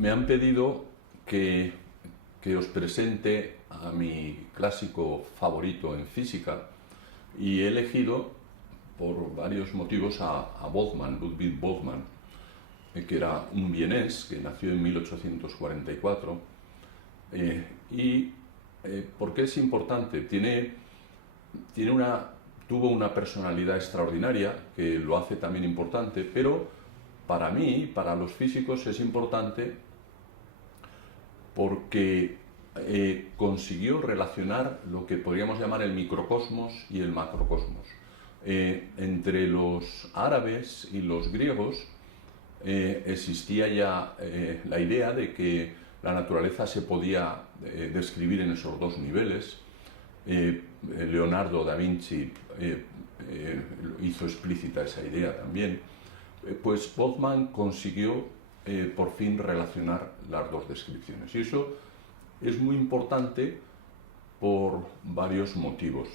me han pedido que, que os presente a mi clásico favorito en física y he elegido por varios motivos a Boltzmann, Ludwig Boltzmann, que era un vienés que nació en 1844. ¿Por qué es importante? Tuvo una personalidad extraordinaria que lo hace también importante, pero para mí, para los físicos, es importante porque consiguió relacionar lo que podríamos llamar el microcosmos y el macrocosmos. Entre los árabes y los griegos existía ya la idea de que la naturaleza se podía describir en esos dos niveles. Leonardo da Vinci hizo explícita esa idea también. Pues Boltzmann consiguió por fin relacionar las dos descripciones. Y eso es muy importante por varios motivos.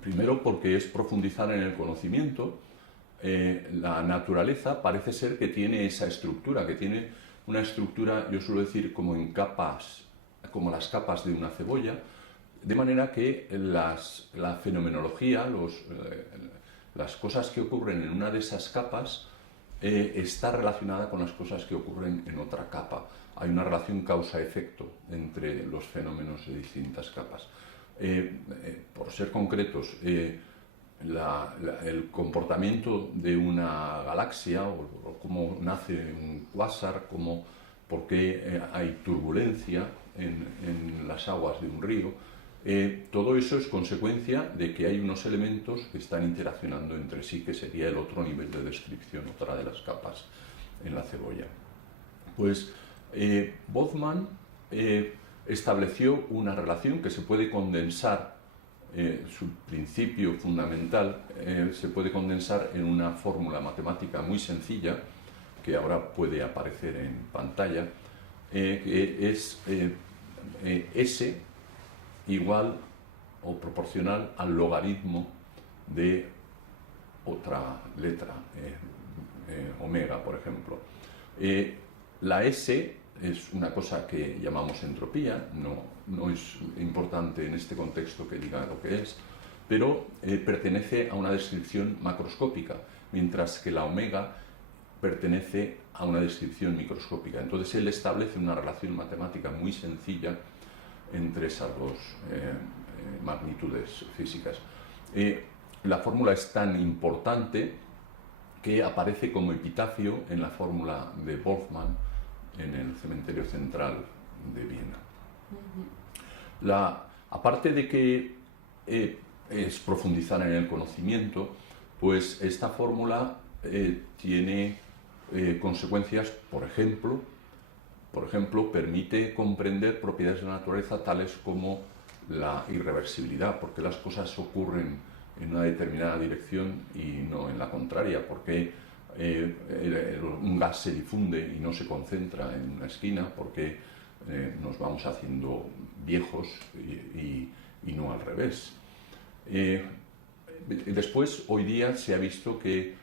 Primero, porque es profundizar en el conocimiento. La naturaleza parece ser que tiene esa estructura, que tiene una estructura, yo suelo decir, como en capas, como las capas de una cebolla, de manera que la fenomenología, las cosas que ocurren en una de esas capas, está relacionada con las cosas que ocurren en otra capa. Hay una relación causa-efecto entre los fenómenos de distintas capas. Por ser concretos, el comportamiento de una galaxia, o cómo nace un cuásar, por qué hay turbulencia en las aguas de un río, todo eso es consecuencia de que hay unos elementos que están interaccionando entre sí, que sería el otro nivel de descripción, otra de las capas en la cebolla. Pues Boltzmann estableció una relación que se puede condensar, su principio fundamental se puede condensar en una fórmula matemática muy sencilla, que ahora puede aparecer en pantalla, que es S igual o proporcional al logaritmo de otra letra, omega, por ejemplo. La S es una cosa que llamamos entropía, no es importante en este contexto que diga lo que es, pero pertenece a una descripción macroscópica, mientras que la omega pertenece a una descripción microscópica. Entonces él establece una relación matemática muy sencilla entre esas dos magnitudes físicas. La fórmula es tan importante que aparece como epitafio en la fórmula de Boltzmann en el cementerio central de Viena. Aparte de que es profundizar en el conocimiento, pues esta fórmula tiene consecuencias, por ejemplo, permite comprender propiedades de la naturaleza tales como la irreversibilidad, porque las cosas ocurren en una determinada dirección y no en la contraria, porque un gas se difunde y no se concentra en una esquina, porque nos vamos haciendo viejos y no al revés. Después, hoy día se ha visto que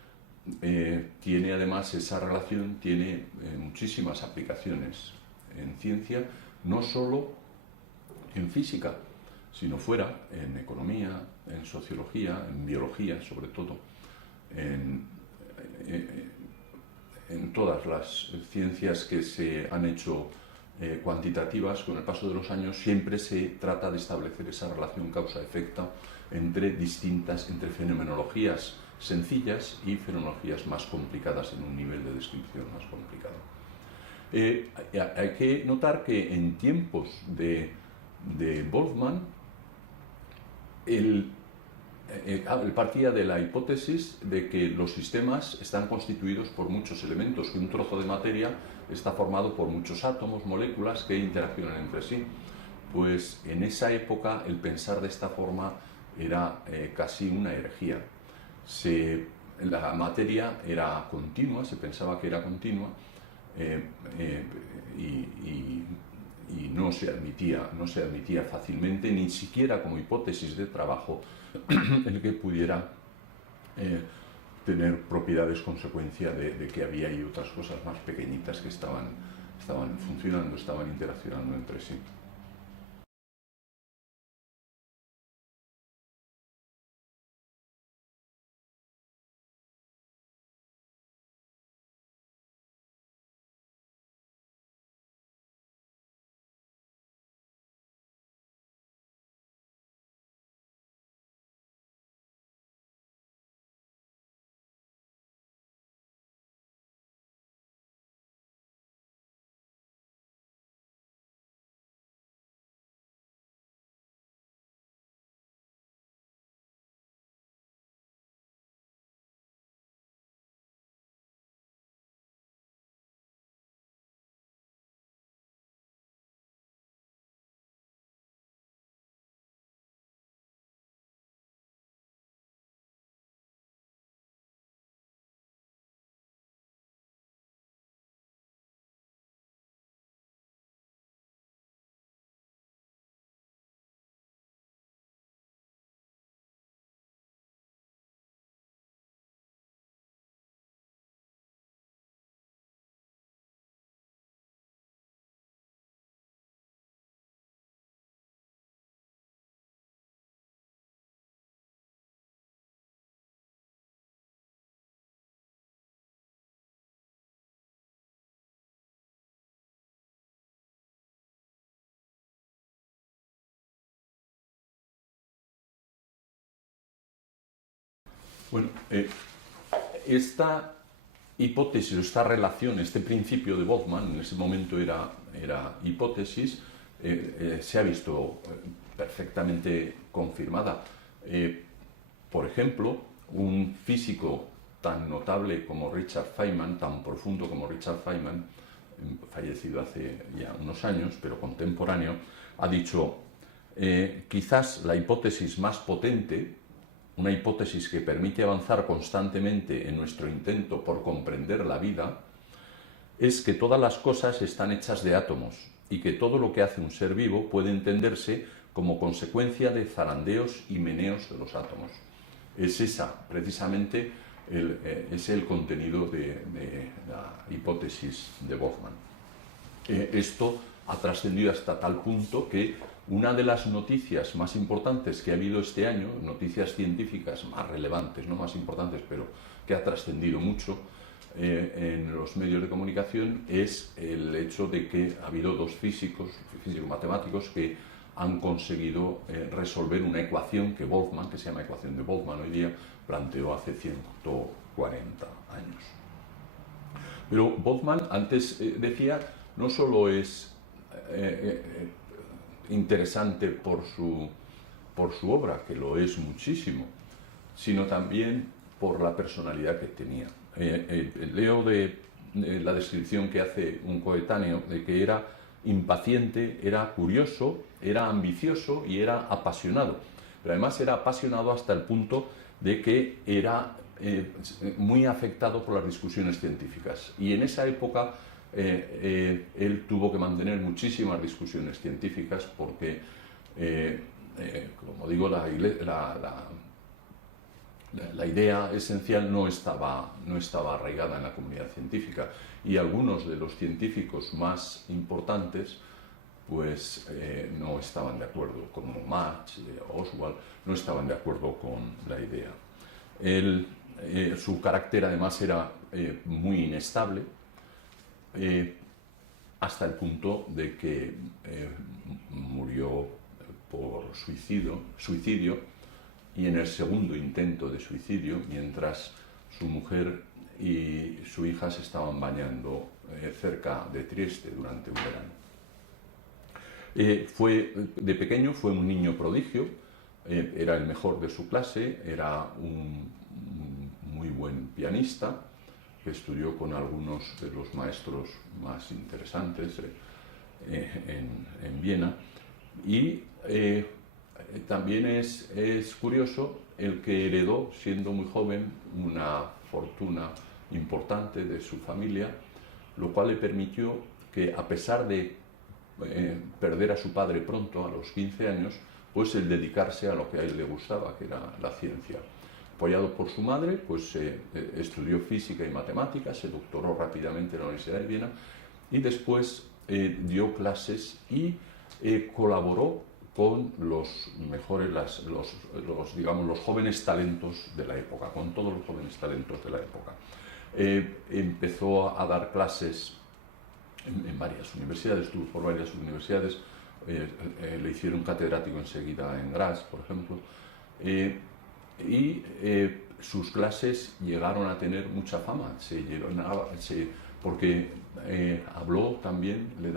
tiene además esa relación, tiene muchísimas aplicaciones en ciencia, no solo en física, sino fuera, en economía, en sociología, en biología sobre todo, en todas las ciencias que se han hecho cuantitativas. Con el paso de los años siempre se trata de establecer esa relación causa-efecto entre fenomenologías sencillas y fenomenologías más complicadas, en un nivel de descripción más complicado. Hay que notar que en tiempos de Boltzmann él partía de la hipótesis de que los sistemas están constituidos por muchos elementos, que un trozo de materia está formado por muchos átomos, moléculas que interaccionan entre sí. Pues en esa época el pensar de esta forma era casi una herejía. La materia era continua, se pensaba que era continua, y no se admitía fácilmente, ni siquiera como hipótesis de trabajo, el que pudiera tener propiedades consecuencia de que había ahí otras cosas más pequeñitas que estaban estaban funcionando, estaban interaccionando entre sí. Bueno, esta hipótesis, esta relación, este principio de Boltzmann, en ese momento era hipótesis, se ha visto perfectamente confirmada. Por ejemplo, un físico tan notable como Richard Feynman, tan profundo como Richard Feynman, fallecido hace ya unos años, pero contemporáneo, ha dicho, quizás la hipótesis más potente, una hipótesis que permite avanzar constantemente en nuestro intento por comprender la vida, es que todas las cosas están hechas de átomos y que todo lo que hace un ser vivo puede entenderse como consecuencia de zarandeos y meneos de los átomos. Es esa, precisamente, es el contenido de la hipótesis de Boltzmann. Esto ha trascendido hasta tal punto que una de las noticias más importantes que ha habido este año, noticias científicas más relevantes, no más importantes, pero que ha trascendido mucho en los medios de comunicación, es el hecho de que ha habido dos físicos-matemáticos, que han conseguido resolver una ecuación que Boltzmann, que se llama ecuación de Boltzmann hoy día, planteó hace 140 años. Pero Boltzmann antes decía, no solo es interesante por su obra, que lo es muchísimo, sino también por la personalidad que tenía. Leo de la descripción que hace un coetáneo de que era impaciente, era curioso, era ambicioso y era apasionado. Pero además era apasionado hasta el punto de que era muy afectado por las discusiones científicas. Y en esa época él tuvo que mantener muchísimas discusiones científicas porque, como digo, la idea esencial no estaba arraigada en la comunidad científica, y algunos de los científicos más importantes pues no estaban de acuerdo, como Mach, Oswald, no estaban de acuerdo con la idea. Su carácter además era muy inestable, hasta el punto de que murió por suicidio, y en el segundo intento de suicidio, mientras su mujer y su hija se estaban bañando cerca de Trieste durante un verano. De pequeño fue un niño prodigio, era el mejor de su clase, era un muy buen pianista, que estudió con algunos de los maestros más interesantes en Viena, y también es curioso el que heredó, siendo muy joven, una fortuna importante de su familia, lo cual le permitió que, a pesar de perder a su padre pronto, a los 15 años, pues el dedicarse a lo que a él le gustaba, que era la ciencia. Apoyado por su madre, pues estudió física y matemáticas, se doctoró rápidamente en la Universidad de Viena, y después dio clases y colaboró con los mejores, digamos, los jóvenes talentos de la época, con todos los jóvenes talentos de la época. Empezó a dar clases en varias universidades, estuvo por varias universidades, le hicieron catedrático enseguida en Graz, por ejemplo, y sus clases llegaron a tener mucha fama, porque habló también, le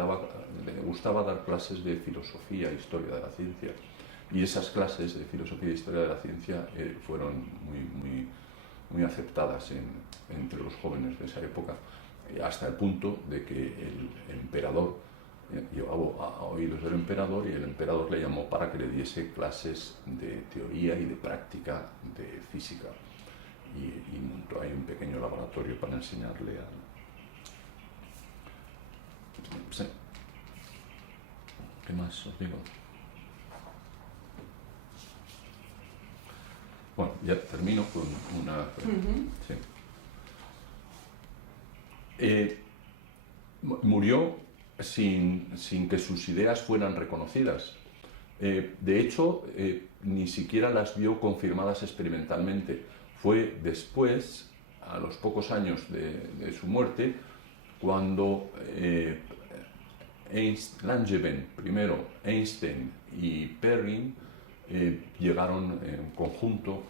gustaba dar clases de filosofía e historia de la ciencia, y esas clases de filosofía e historia de la ciencia fueron muy aceptadas entre los jóvenes de esa época, hasta el punto de que el emperador llevaba a oídos del emperador, y el emperador le llamó para que le diese clases de teoría y de práctica de física, y montó ahí un pequeño laboratorio para enseñarle a... Sí. ¿Qué más os digo? Bueno, ya termino con una... Sí. Murió sin que sus ideas fueran reconocidas. De hecho, ni siquiera las vio confirmadas experimentalmente. Fue después, a los pocos años de su muerte, cuando Langevin, primero Einstein y Perrin, llegaron en conjunto,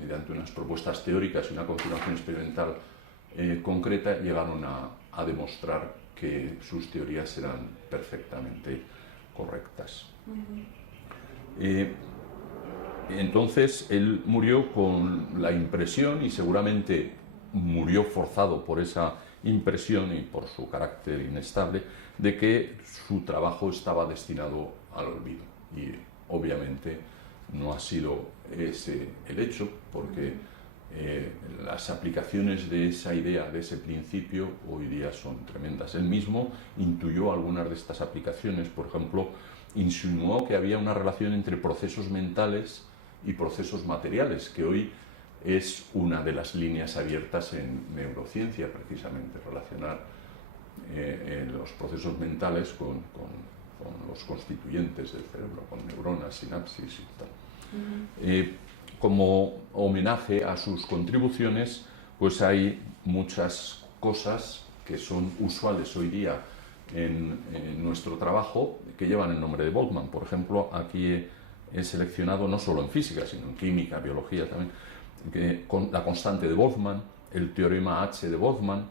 mediante unas propuestas teóricas y una confirmación experimental concreta, llegaron a demostrar que sus teorías eran perfectamente correctas. Entonces él murió con la impresión, y seguramente murió forzado por esa impresión y por su carácter inestable, de que su trabajo estaba destinado al olvido. Y obviamente no ha sido ese el hecho, porque las aplicaciones de esa idea, de ese principio, hoy día son tremendas. Él mismo intuyó algunas de estas aplicaciones. Por ejemplo, insinuó que había una relación entre procesos mentales y procesos materiales, que hoy es una de las líneas abiertas en neurociencia, precisamente, relacionar los procesos mentales con los constituyentes del cerebro, con neuronas, sinapsis y tal. Como homenaje a sus contribuciones, pues hay muchas cosas que son usuales hoy día en nuestro trabajo, que llevan el nombre de Boltzmann. Por ejemplo, aquí he seleccionado, no solo en física, sino en química, biología también, con la constante de Boltzmann, el teorema H de Boltzmann,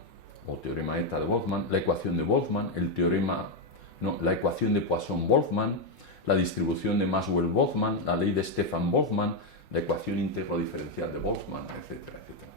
o teorema eta de Boltzmann, la ecuación de Boltzmann, la ecuación de Poisson-Boltzmann, la distribución de Maxwell-Boltzmann, la ley de Stefan Boltzmann, la ecuación íntegro diferencial de Boltzmann, etcétera, etcétera.